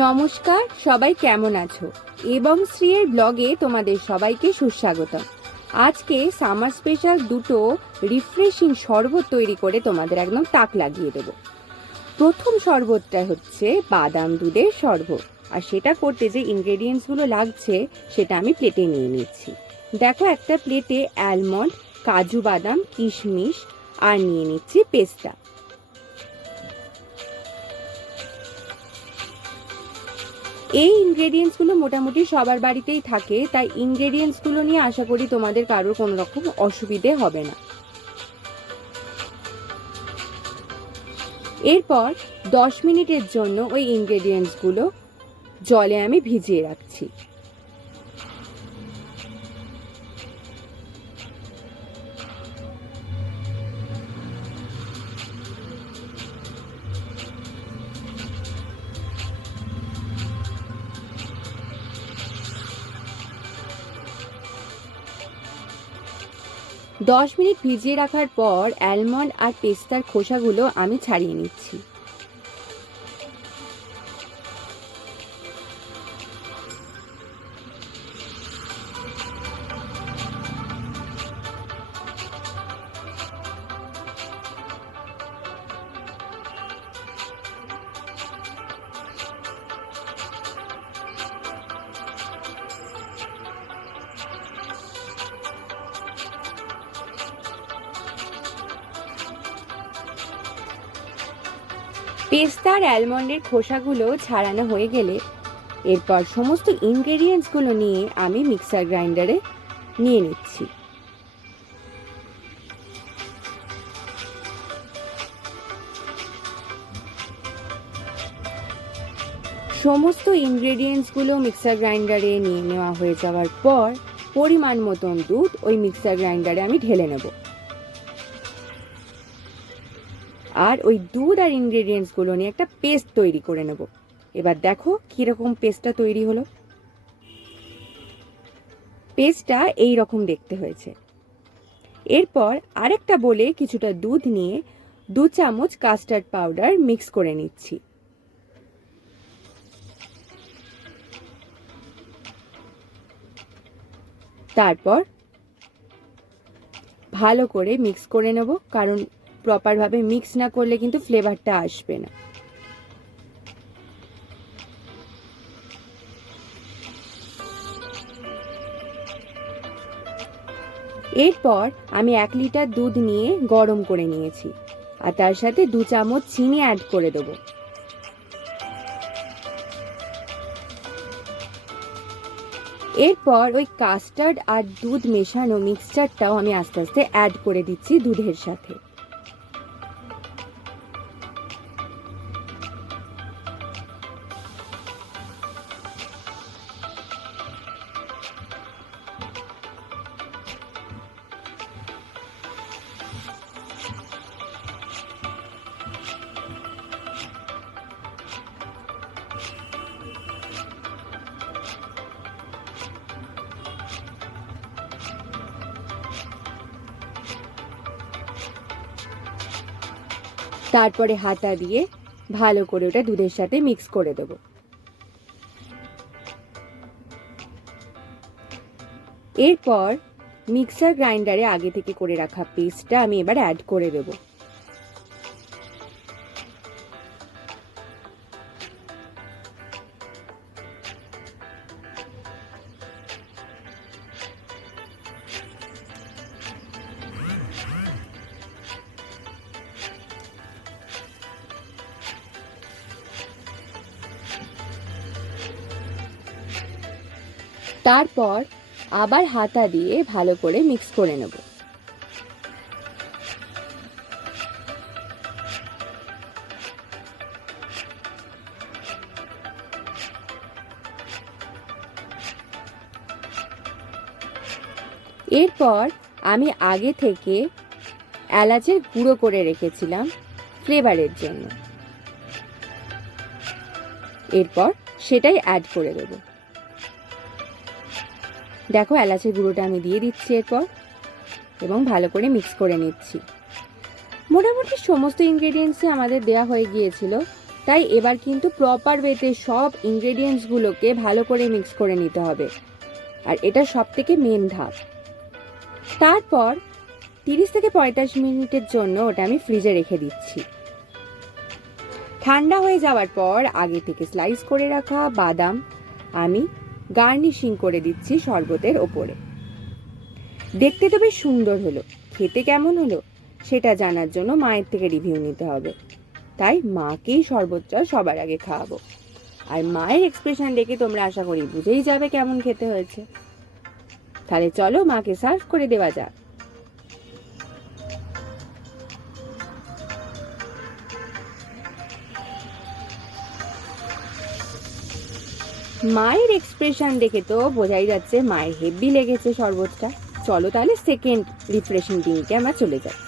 নমস্কার, সবাই কেমন আছো? এবং শ্রীয়ের ব্লগে তোমাদের সবাইকে সুস্বাগতম। আজকে সামার স্পেশাল দুটো রিফ্রেশিং শরবত তৈরি করে তোমাদের একদম তাক লাগিয়ে দেব। প্রথম শরবতটা হচ্ছে বাদাম দুধের শরবত, আর সেটা করতে যে ইনগ্রেডিয়েন্টসগুলো লাগছে সেটা আমি প্লেটে নিয়ে নিচ্ছি। দেখো, একটা প্লেটে অ্যালমন্ড, কাজু বাদাম, কিশমিশ আর নিয়ে নিচ্ছি পেস্তা। এই ইনগ্রেডিয়েন্টসগুলো মোটামুটি সবার বাড়িতেই থাকে, তাই ইনগ্রেডিয়েন্টসগুলো নিয়ে আশা করি তোমাদের কারোর কোনো রকম অসুবিধে হবে না। এরপর 10 মিনিটের জন্য ওই ইনগ্রেডিয়েন্টসগুলো জলে আমি ভিজিয়ে রাখছি। দশ মিনিট ভিজিয়ে রাখার পর অ্যালমন্ড আর পেস্তার খোসাগুলো আমি ছাড়িয়ে নিচ্ছি। পেস্তা আর অ্যালমন্ডের খোসাগুলো ছাড়ানো হয়ে গেলে এরপর সমস্ত ইনগ্রেডিয়েন্টসগুলো নিয়ে আমি মিক্সার গ্রাইন্ডারে নিয়ে নিচ্ছি। সমস্ত ইনগ্রেডিয়েন্টসগুলো মিক্সার গ্রাইন্ডারে নিয়ে নেওয়া হয়ে যাওয়ার পর পরিমাণ মতন দুধ ওই মিক্সার গ্রাইন্ডারে আমি ঢেলে নেব। আর ওই দুধ আর ইনগ্রেডিয়েন্টসগুলো নিয়ে একটা পেস্ট তৈরি করে নেব। এবার দেখো কিরকম পেস্টটা তৈরি হলো। পেস্টটা এই রকম দেখতে হয়েছে। এরপর আরেকটা বলে কিছুটা দুধ নিয়ে 2 চামচ কাস্টার্ড পাউডার মিক্স করে নিচ্ছি। তারপর ভালো করে মিক্স করে নেব, কারণ প্রপারভাবে মিক্স না করলে কিন্তু ফ্লেভারটা আসবে না। এরপর আমি 1 লিটার দুধ নিয়ে গরম করে নিয়েছি, আর তার সাথে 2 চামচ চিনি অ্যাড করে দেবো। এরপর ওই কাস্টার্ড আর দুধ মেশানো মিক্সচারটাও আমি আস্তে আস্তে অ্যাড করে দিচ্ছি দুধের সাথে। তারপরে হাতা দিয়ে ভালো করে ওটা দুধের সাথে মিক্স করে দেব। এরপর মিক্সার গ্রাইন্ডারে আগে থেকে করে রাখা পেস্টটা আমি এবার অ্যাড করে দেব। তারপর আবার হাতা দিয়ে ভালো করে মিক্স করে নেব। এরপর আমি আগে থেকে এলাচের গুঁড়ো করে রেখেছিলাম ফ্লেভারের জন্য। এরপর সেটাই অ্যাড করে দেব। দেখো, এলাচের গুঁড়োটা আমি দিয়ে দিচ্ছি এরপর, এবং ভালো করে মিক্স করে নিচ্ছি। মোটামুটি সমস্ত ইনগ্রেডিয়েন্টসই আমাদের দেয়া হয়ে গিয়েছিল। তাই এবার কিন্তু প্রপার ওয়েতে সব ইনগ্রেডিয়েন্টসগুলোকে ভালো করে মিক্স করে নিতে হবে, আর এটা সব থেকে মেন ধাপ। তারপর 30 থেকে 45 মিনিটের জন্য ওটা আমি ফ্রিজে রেখে দিচ্ছি। ঠান্ডা হয়ে যাওয়ার পর আগে থেকে স্লাইস করে রাখা বাদাম আমি গার্নিশিং করে দিচ্ছি শরবতের ওপরে। দেখতে তো বেশ সুন্দর হলো, খেতে কেমন হলো সেটা জানার জন্য মায়ের থেকে রিভিউ নিতে হবে, তাই মাকেই শরবতটা সবার আগে খাওয়াবো। আর মায়ের এক্সপ্রেশন দেখে তোমরা আশা করি বুঝেই যাবে কেমন খেতে হয়েছে। তাহলে চলো মাকে সার্ভ করে দেওয়া যাক। মায়ের এক্সপ্রেশন দেখে তো বোঝাই যাচ্ছে মায়ের হেভি লেগেছে শরবতটা। চলো তাহলে সেকেন্ড রিফ্রেশিং ড্রিঙ্কে আমরা চলে যাই।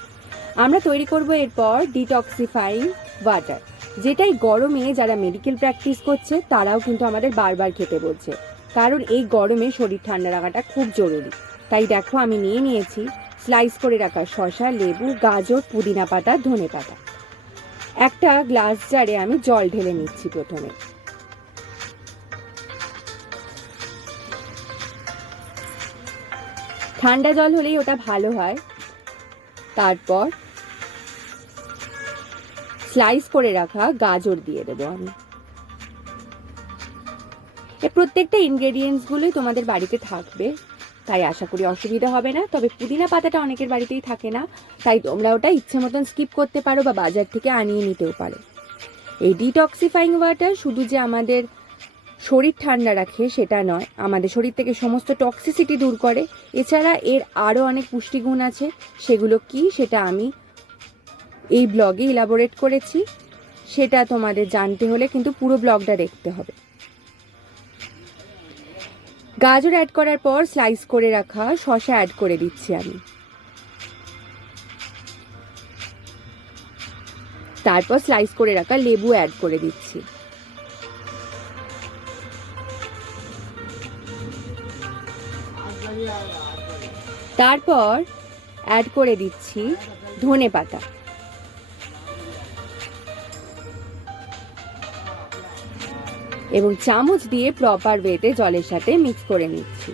আমরা তৈরি করব এরপর ডিটক্সিফাইং ওয়াটার, যেটাই গরমে যারা মেডিকেল প্র্যাকটিস করছে তারাও কিন্তু আমাদের বারবার খেতে বলছে, কারণ এই গরমে শরীর ঠান্ডা রাখাটা খুব জরুরি। তাই দেখো আমি নিয়ে নিয়েছি স্লাইস করে রাখা শসা, লেবু, গাজর, পুদিনা পাতা, ধনে পাতা। একটা গ্লাস জারে আমি জল ঢেলে নিচ্ছি প্রথমে। ঠান্ডা জল হলেই ওটা ভালো হয়। তারপর স্লাইস করে রাখা গাজর দিয়ে দেবো আমি। এই প্রত্যেকটা ইনগ্রেডিয়েন্টস গুলোই তোমাদের বাড়িতে থাকবে, তাই আশা করি অসুবিধা হবে না। তবে পুদিনা পাতাটা অনেকের বাড়িতেই থাকে না, তাই তোমরা ওটা ইচ্ছে মতন স্কিপ করতে পারো বা বাজার থেকে আনিয়ে নিতেও পারো। এই ডিটক্সিফাইং ওয়াটার শুধু যে আমাদের শরীর ঠান্ডা রাখে সেটা নয়, আমাদের শরীর থেকে সমস্ত টক্সিসিটি দূর করে। এছাড়া এর আরও অনেক পুষ্টিগুণ আছে, সেগুলো কি সেটা আমি এই ব্লগে ইলাবোরেট করেছি। সেটা তোমাদের জানতে হলে কিন্তু পুরো ব্লগটা দেখতে হবে। গাজর অ্যাড করার পর স্লাইস করে রাখা শসা অ্যাড করে দিচ্ছি আমি। তারপর স্লাইস করে রাখা লেবু অ্যাড করে দিচ্ছি। তারপর অ্যাড করে দিচ্ছি ধনে পাতা। এবং চামচ দিয়ে প্রপার ওয়েতে জলের সাথে মিক্স করে নিচ্ছি।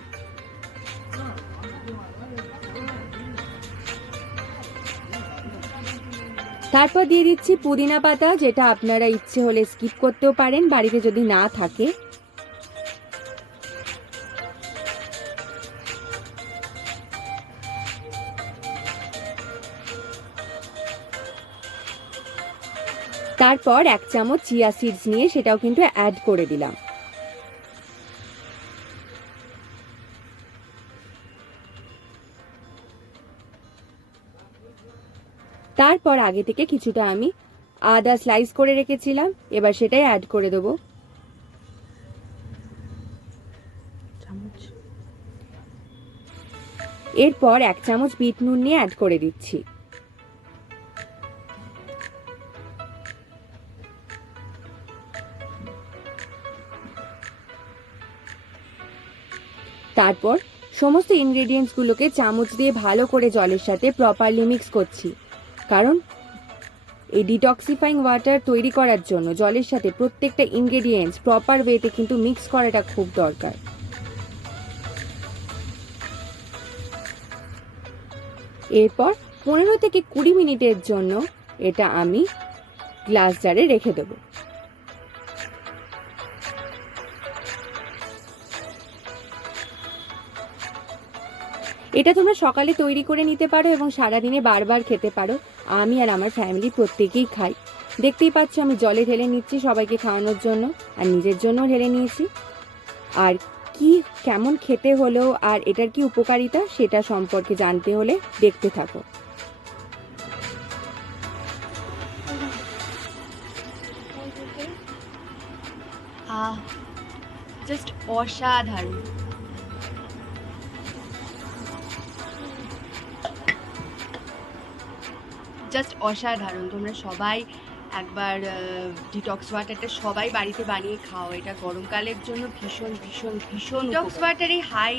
তারপর দিয়ে দিচ্ছি পুদিনা পাতা, যেটা আপনারা ইচ্ছে হলে স্কিপ করতেও পারেন বাড়িতে যদি না থাকে। তারপর 1 চামচ চিয়া সিডস নিয়ে সেটাও কিন্তু অ্যাড করে দিলাম। তারপর আগে থেকে কিছুটা আমি আদা স্লাইস করে রেখেছিলাম, এবার সেটাই অ্যাড করে দেবো। এরপর 1 চামচ বিট নুন নিয়ে অ্যাড করে দিচ্ছি। তারপর সমস্ত ইনগ্রেডিয়েন্টসগুলোকে চামচ দিয়ে ভালো করে জলের সাথে প্রপারলি মিক্স করছি, কারণ এই ডিটক্সিফাইং ওয়াটার তৈরি করার জন্য জলের সাথে প্রত্যেকটা ইনগ্রেডিয়েন্টস প্রপার ওয়েতে কিন্তু মিক্স করাটা খুব দরকার। এরপর 15 থেকে 20 মিনিটের জন্য এটা আমি গ্লাস জারে রেখে দেবো। এটা তোমরা সকালে তৈরি করে নিতে পারো এবং সারাদিনে বারবার খেতে পারো। আমি আর আমার ফ্যামিলি প্রত্যেকেই খাই। দেখতেই পাচ্ছ আমি জলে ঢেলে নিচ্ছি সবাইকে খাওয়ানোর জন্য, আর নিজের জন্যও ঢেলে নিয়েছি। আর কি কেমন খেতে হলো আর এটার কি উপকারিতা সেটা সম্পর্কে জানতে হলে দেখতে থাকো। জাস্ট অসাধারণ। জাস্ট অসাধারণ। তোমরা সবাই একবার ডিটক্স ওয়াটারটা সবাই বাড়িতে বানিয়ে খাও। এটা গরমকালের জন্য ভীষণ ভীষণ ভীষণ। ডিটক্স ওয়াটারে হাই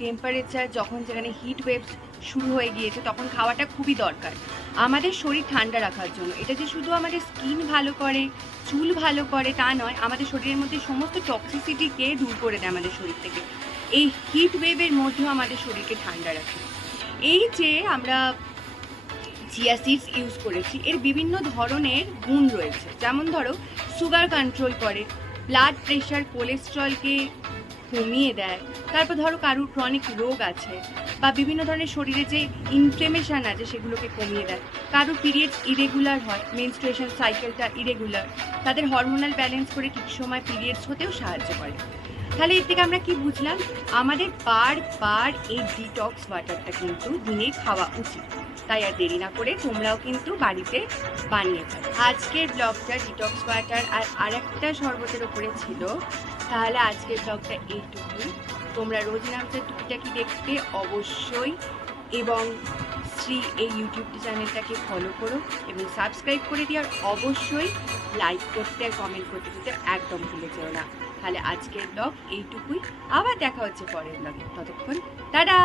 টেম্পারেচার যখন যেখানে হিট ওয়েভস শুরু হয়ে গিয়েছে তখন খাওয়াটা খুবই দরকার। আমাদের শরীর ঠান্ডা রাখার জন্য। এটা যে শুধু আমাদের স্কিন ভালো করে, চুল ভালো করে তা নয়, আমাদের শরীরের মধ্যে সমস্ত টক্সিসিটিকে দূর করে দেয় আমাদের শরীর থেকে। এই হিট ওয়েভের মধ্যেও আমাদের শরীরকে ঠান্ডা রাখে। এই যে আমরা চিয়া সিডস ইউজ করেছি, এর বিভিন্ন ধরনের গুণ রয়েছে। যেমন ধরো, সুগার কন্ট্রোল করে, ব্লাড প্রেশার, কোলেস্ট্রলকে কমিয়ে দেয়। তারপর ধরো কারুর ক্রনিক রোগ আছে বা বিভিন্ন ধরনের শরীরে যে ইনফ্লেমেশন আছে সেগুলোকে কমিয়ে দেয়। কারুর পিরিয়ডস ইরেগুলার হয়, মেনস্ট্রুয়েশন সাইকেলটা ইরেগুলার, তাদের হরমোনাল ব্যালেন্স করে ঠিক সময় পিরিয়ডস হতেও সাহায্য করে। তাহলে এর থেকে আমরা কি বুঝলাম? আমাদের বারবার এই ডিটক্স ওয়াটারটা কিন্তু দিনে খাওয়া উচিত। তাই আর দেরি না করে তোমরাও কিন্তু বাড়িতে বানিয়ে খাও। আজকের ব্লগটা ডিটক্স ওয়াটার আর আরেকটা শরবতের ওপরে ছিল। তাহলে আজকের ব্লগটা এইটুকুই। তোমরা রোজ নামতে টুকিটাকি দেখতে অবশ্যই, এবং শ্রী এই ইউটিউব চ্যানেলটাকে ফলো করো এবং সাবস্ক্রাইব করে দিও। আর অবশ্যই লাইক করতে আর কমেন্ট করতে দিতে একদম ভুলে যেও না। তাহলে আজকের ব্লগ এইটুকুই, আবার দেখা হচ্ছে পরের ব্লগে। ততক্ষণ টাটা।